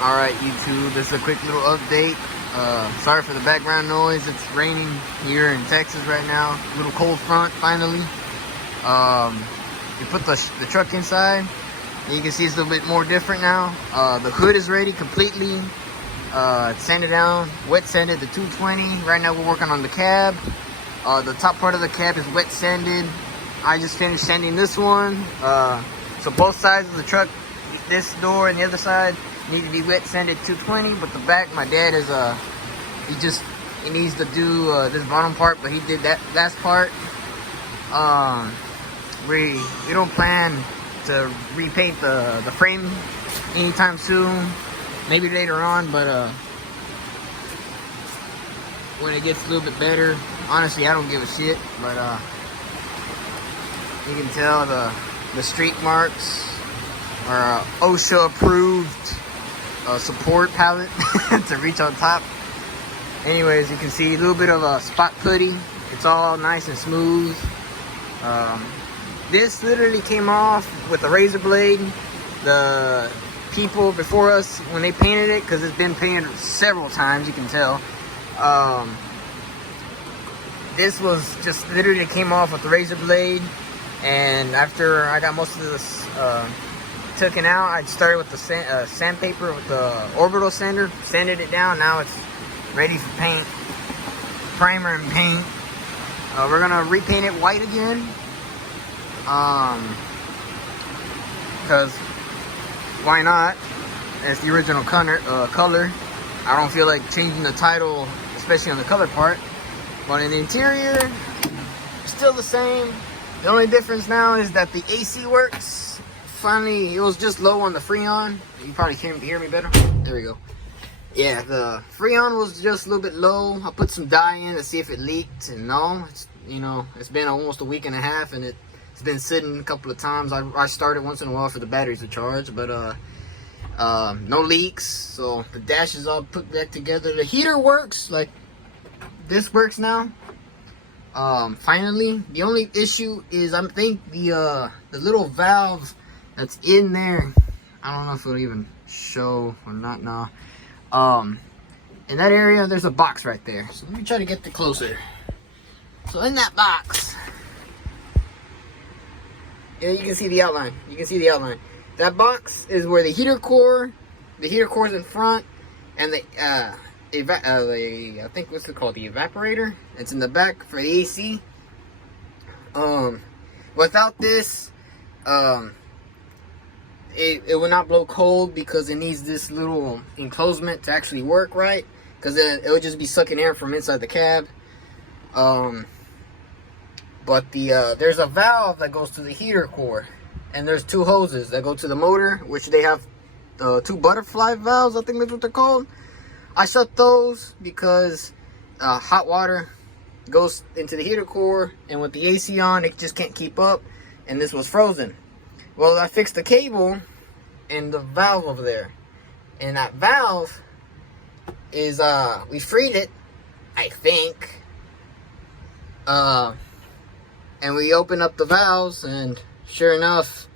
Alright YouTube, this is a quick little update. Sorry for the background noise. It's raining here in Texas right now. A little cold front finally. We put the truck inside and you can see it's a little bit more different now. The hood is ready completely. It's sanded down, wet sanded, the 220. Right now we're working on the cab. The top part of the cab is wet sanded. I just finished sanding this one. So both sides of the truck, this door and the other side, need to be wet sanded 220, but the back, my dad is he needs to do this bottom part, but he did that last part. We don't plan to repaint the frame anytime soon, maybe later on, but when it gets a little bit better, honestly I don't give a shit. But you can tell the street marks are OSHA approved support pallet to reach on top. Anyways, you can see a little bit of a spot putty. It's all nice and smooth. This literally came off with a razor blade. The people before us, when they painted it, because it's been painted several times, you can tell, this was just literally came off with the razor blade. And after I got most of this taken out, I started with the sandpaper with the orbital sander, sanded it down. Now it's ready for paint, primer and paint. We're gonna repaint it white again, because why not? It's the original color. I don't feel like changing the title, especially on the color part. But in the interior, still the same. The only difference now is that the AC works. Finally, it was just low on the Freon. You probably can't hear me better. There we go. Yeah, the Freon was just a little bit low. I put some dye in to see if it leaked, and no, it's been almost a week and a half, and it's been sitting a couple of times. I started once in a while for the batteries to charge, but no leaks. So the dash is all put back together. The heater works, like this works now. Finally, the only issue is I think the little valve that's in there, I don't know if it'll even show or not now. In that area, there's a box right there. So let me try to get it closer. So in that box, yeah, you can see the outline. You can see the outline. That box is where the heater core is in front, and I think what's it called, the evaporator. It's in the back for the AC. Without this, it will not blow cold because it needs this little enclosement to actually work right, because it would just be sucking air from inside the cab. But there's a valve that goes to the heater core, and there's two hoses that go to the motor, which they have two butterfly valves, I think that's what they're called. I shut those because hot water goes into the heater core, and with the AC on, it just can't keep up, and this was frozen. Well, I fixed the cable and the valve over there, and that valve is we freed it, I think, and we opened up the valves, and sure enough,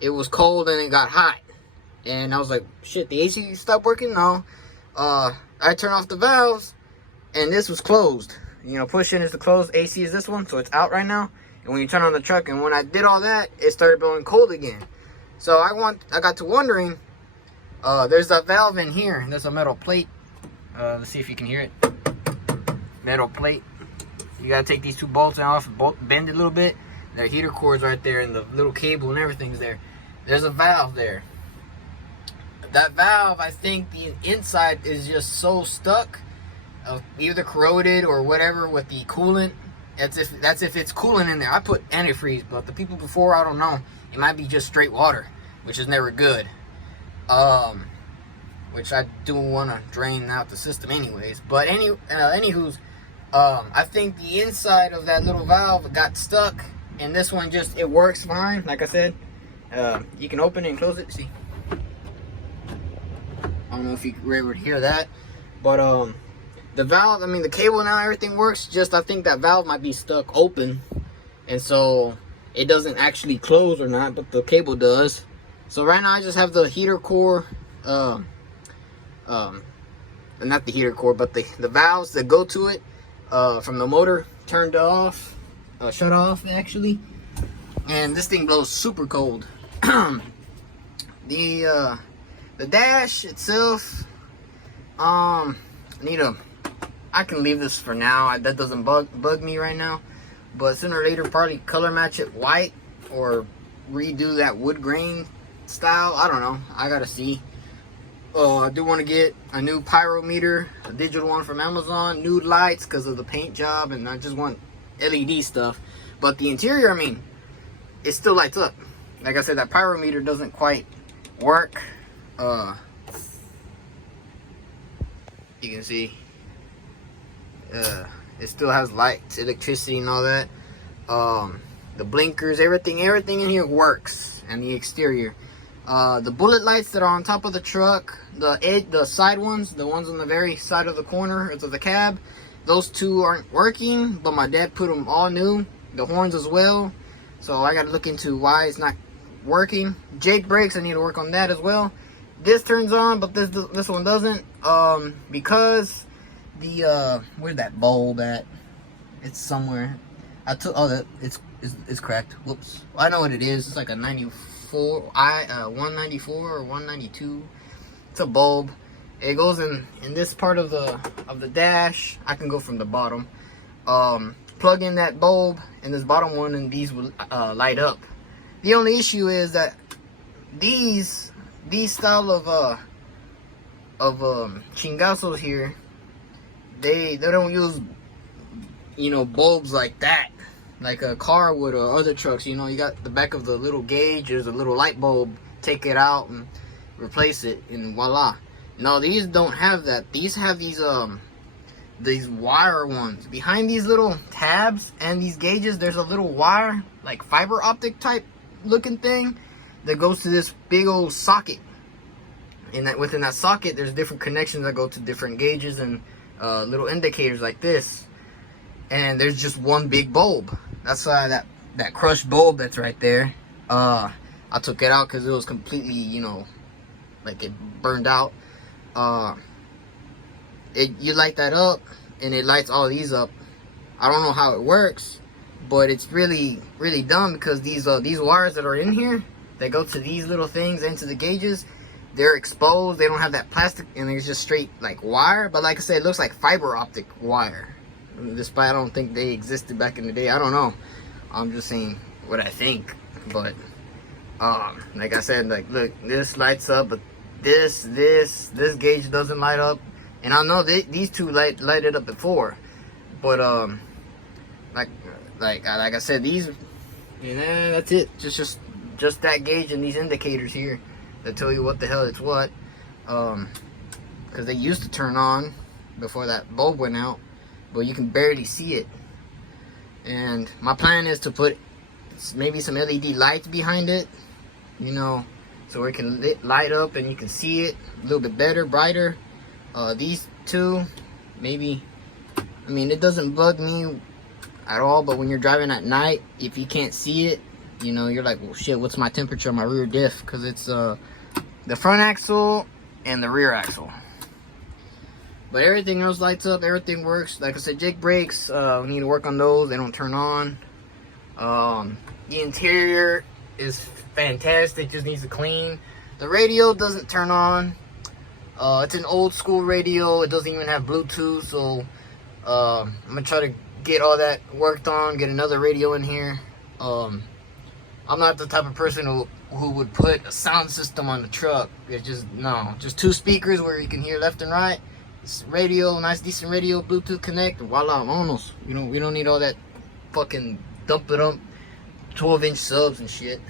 it was cold and it got hot, and I was like, shit, the AC stopped working? No. I turned off the valves, and this was closed. Push-in is the closed, AC is this one, so it's out right now. And when you turn on the truck, and when I did all that, it started blowing cold again. So I got to wondering, there's a valve in here, and there's a metal plate. Let's see if you can hear it. Metal plate. You gotta take these two bolts off, bend it a little bit. The heater core's right there, and the little cable and everything's there. There's a valve there. That valve, I think the inside is just so stuck, either corroded or whatever with the coolant. That's if it's coolant in there. I put antifreeze, but the people before, I don't know. It might be just straight water, which is never good. Which I do want to drain out the system anyways. But anywho's, I think the inside of that little valve got stuck, and this one it works fine. Like I said, you can open it and close it. See. I don't know if you were able to hear that, but the valve, the cable now, everything works. Just I think that valve might be stuck open, and so it doesn't actually close or not, but the cable does. So right now I just have the heater core not the heater core, but the valves that go to it from the motor turned off, shut off actually. And this thing blows super cold. The dash itself, I can leave this for now. That doesn't bug me right now, but sooner or later probably color match it white or redo that wood grain style. I don't know, I gotta see. I do want to get a new pyrometer, a digital one from Amazon, new lights because of the paint job, and I just want LED stuff. But the interior, I mean, it still lights up. Like I said, that pyrometer doesn't quite work. You can see it still has lights, electricity and all that. The blinkers, everything in here works. And the exterior, the bullet lights that are on top of the truck, the side ones, the ones on the very side of the corner of the cab, those two aren't working, but my dad put them all new. The horns as well, so I gotta look into why it's not working. Jake brakes, I need to work on that as well. This turns on, but this one doesn't, because the where's that bulb at? It's somewhere. It's cracked. Whoops. I know what it is. It's like a 194 or 192. It's a bulb. It goes in this part of the dash. I can go from the bottom. Plug in that bulb in this bottom one, and these will light up. The only issue is that these style of chingazos here, they don't use, you know, bulbs like that, like a car would or other trucks. You know, you got the back of the little gauge, there's a little light bulb, take it out and replace it, and voila. No, these don't have that. These have these wire ones behind these little tabs and these gauges. There's a little wire, like fiber optic type looking thing, that goes to this big old socket. And that within that socket, there's different connections that go to different gauges and little indicators like this. And there's just one big bulb. That's why that crushed bulb that's right there, I took it out because it was completely, you know, like it burned out. You light that up and it lights all these up. I don't know how it works, but it's really dumb, because these wires that are in here that go to these little things into the gauges, they're exposed. They don't have that plastic, and it's just straight like wire. But like I said, it looks like fiber optic wire, despite I don't think they existed back in the day. I don't know, I'm just saying what I think. But like I said, like, look, this lights up, but this gauge doesn't light up. And I know these two lighted up before, but like I said, these, yeah, that's it. Just that gauge and these indicators here that tell you what the hell it's what. Because they used to turn on before that bulb went out, but you can barely see it. And my plan is to put maybe some LED lights behind it, you know, so it can light up and you can see it a little bit better, brighter. These two, maybe, I mean, it doesn't bug me at all, but when you're driving at night, if you can't see it, you know, you're like, well, shit, what's my temperature on my rear diff? Because it's the front axle and the rear axle. But everything else lights up, everything works. Like I said, Jake brakes, we need to work on those. They don't turn on. The interior is fantastic, just needs to clean. The radio doesn't turn on. It's an old school radio. It doesn't even have Bluetooth, so I'm gonna try to get all that worked on, get another radio in here. I'm not the type of person who would put a sound system on the truck. It's just, no, just two speakers where you can hear left and right. It's radio, nice decent radio, Bluetooth connect, voila, almost. You know, we don't need all that fucking dump it up 12-inch subs and shit.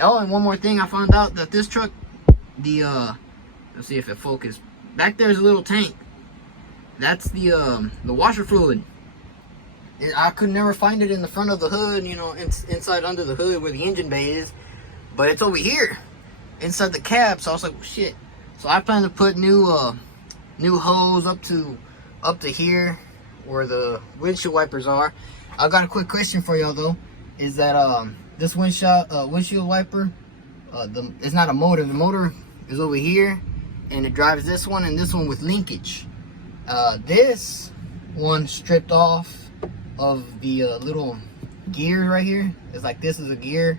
Oh, and one more thing, I found out that this truck, let's see if it focused. Back there's a little tank. That's the washer fluid. I could never find it in the front of the hood, you know, inside under the hood where the engine bay is. But it's over here, inside the cab. So I was like, well, shit. So I plan to put new hose up to here where the windshield wipers are. I got a quick question for y'all though. Is that this windshield wiper, it's not a motor. The motor is over here, and it drives this one and this one with linkage. This one stripped off of the little gear right here. It's like this is a gear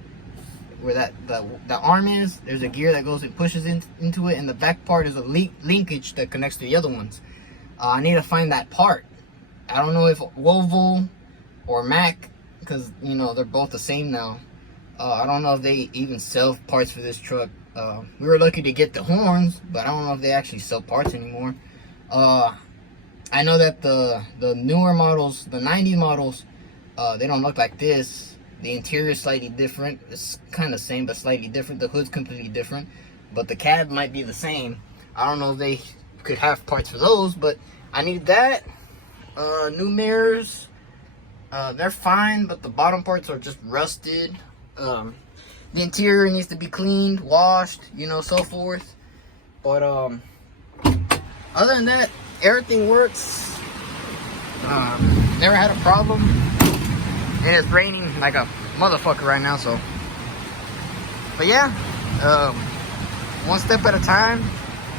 where the arm is. There's a gear that goes and pushes into it, and the back part is a linkage that connects to the other ones. I need to find that part. I don't know if Volvo or Mack, because you know they're both the same now. I don't know if they even sell parts for this truck. We were lucky to get the horns, but I don't know if they actually sell parts anymore. I know that the newer models, the 90 models, they don't look like this. The interior is slightly different. It's kind of same, but slightly different. The hood's completely different, but the cab might be the same. I don't know if they could have parts for those, but I need that. New mirrors, they're fine, but the bottom parts are just rusted. The interior needs to be cleaned, washed, you know, so forth. But other than that, everything works. Never had a problem. And it's raining like a motherfucker right now, so. But yeah, one step at a time.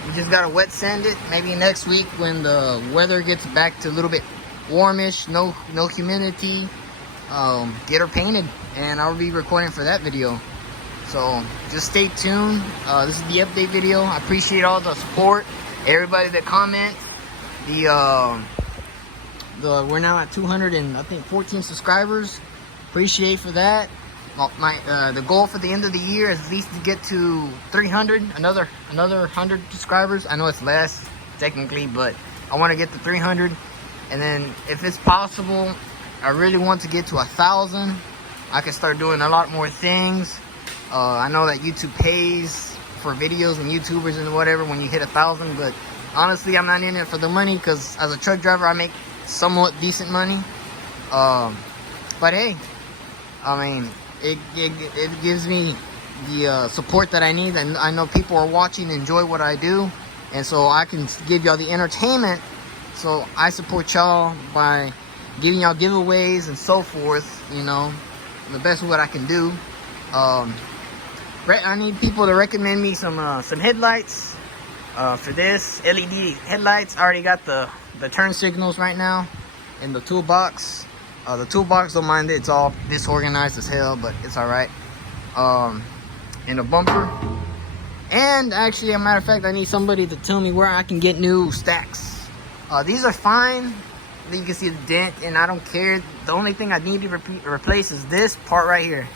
We just gotta wet sand it. Maybe next week when the weather gets back to a little bit warmish, no humidity, get her painted, and I'll be recording for that video. So just stay tuned. This is the update video. I appreciate all the support, everybody that comments. We're now at 214 subscribers. Appreciate for that. The goal for the end of the year is at least to get to 300, another 100 subscribers. I know it's less technically, but I want to get to 300, and then if it's possible, I really want to get to 1,000. I can start doing a lot more things. I know that YouTube pays for videos and YouTubers and whatever when you hit 1,000, but honestly, I'm not in it for the money, because as a truck driver, I make somewhat decent money. But hey, I mean, it gives me the support that I need, and I know people are watching and enjoy what I do, and so I can give y'all the entertainment. So I support y'all by giving y'all giveaways and so forth, you know, the best of what I can do. I need people to recommend me some headlights for this. LED headlights. I already got the turn signals right now in the toolbox. The toolbox, don't mind it, it's all disorganized as hell, but it's alright. And a bumper. And actually, as a matter of fact, I need somebody to tell me where I can get new stacks. These are fine. You can see the dent, and I don't care. The only thing I need to replace is this part right here.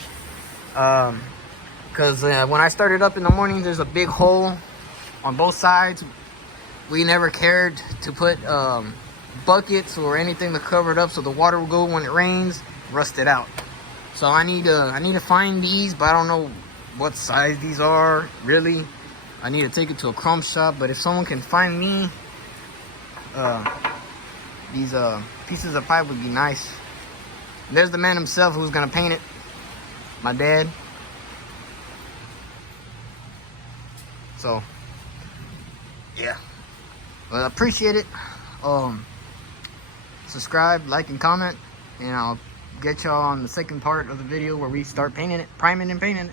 Because when I started up in the morning, there's a big hole on both sides. We never cared to put buckets or anything to cover it up, so the water will go when it rains, rust it out. So I need to find these, but I don't know what size these are really. I need to take it to a chrome shop, but if someone can find me these pieces of pipe, would be nice. There's the man himself who's gonna paint it, my dad. So yeah, well, I appreciate it. Subscribe, like, and comment, and I'll get y'all on the second part of the video where we start painting it, priming and painting it.